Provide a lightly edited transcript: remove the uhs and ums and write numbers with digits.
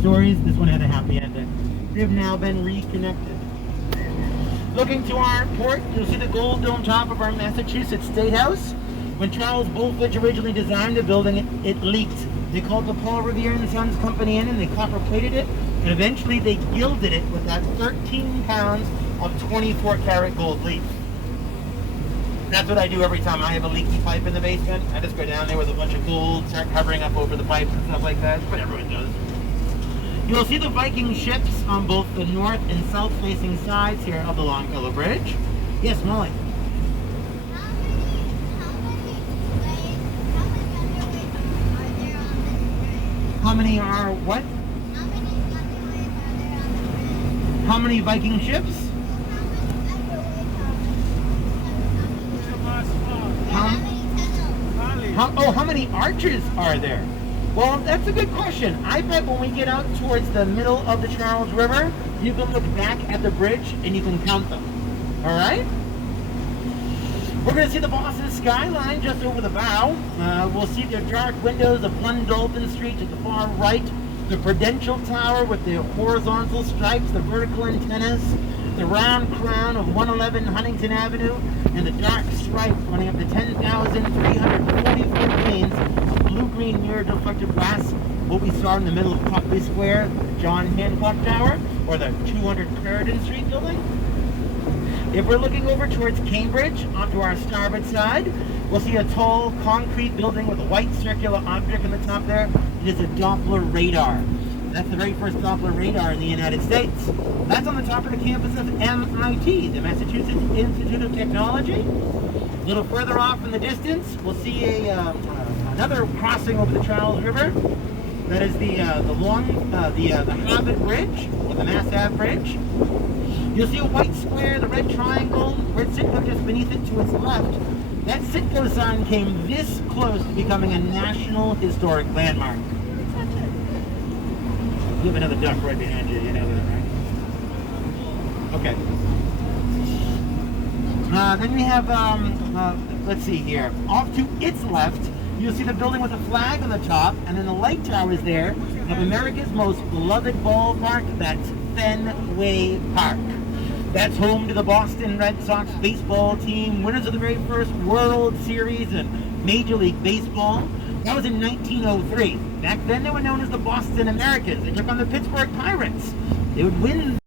stories. This one had a happy ending. They've now been reconnected. Looking to our port, you'll see the gold dome top of our Massachusetts State House. When Charles Bulfinch originally designed the building, it leaked. They called the Paul Revere and Sons Company in and they copper plated it, and eventually they gilded it with that 13 pounds of 24 karat gold leaf. That's what I do every time I have a leaky pipe in the basement. I just go down there with a bunch of gold, start covering up over the pipes and stuff like that. That's what everyone does. You'll see the Viking ships on both the north and south facing sides here of the Longfellow Bridge. Yes, Molly? How many are what? How many Viking ships? How many arches are there? Well, that's a good question. I bet when we get out towards the middle of the Charles River, you can look back at the bridge and you can count them. All right? We're going to see the Boston skyline just over the bow. We'll see the dark windows of 1 Dolphin Street to the far right, the Prudential Tower with the horizontal stripes, the vertical antennas, the round crown of 111 Huntington Avenue, and the dark stripe running up to 10,344 panes of blue-green mirror deflected glass, what we saw in the middle of Copley Square, the John Hancock Tower, or the 200 Clarendon Street building. If we're looking over towards Cambridge, onto our starboard side, we'll see a tall concrete building with a white circular object on the top there. It is a Doppler radar. That's the very first Doppler radar in the United States. That's on the top of the campus of MIT, the Massachusetts Institute of Technology. A little further off in the distance, we'll see another crossing over the Charles River. That is the Harvard Bridge, or the Mass Ave Bridge. You'll see a white square, the red triangle, Red Citgo just beneath it to its left. That Citgo sign came this close to becoming a National Historic Landmark. You have another duck right behind you, you know that, right? Okay. Then we have, let's see here. Off to its left, you'll see the building with a flag on the top, and then the light towers there of America's most beloved ballpark, that's Fenway Park. That's home to the Boston Red Sox baseball team, winners of the very first World Series in Major League Baseball. That was in 1903. Back then they were known as the Boston Americans. They took on the Pittsburgh Pirates. They would win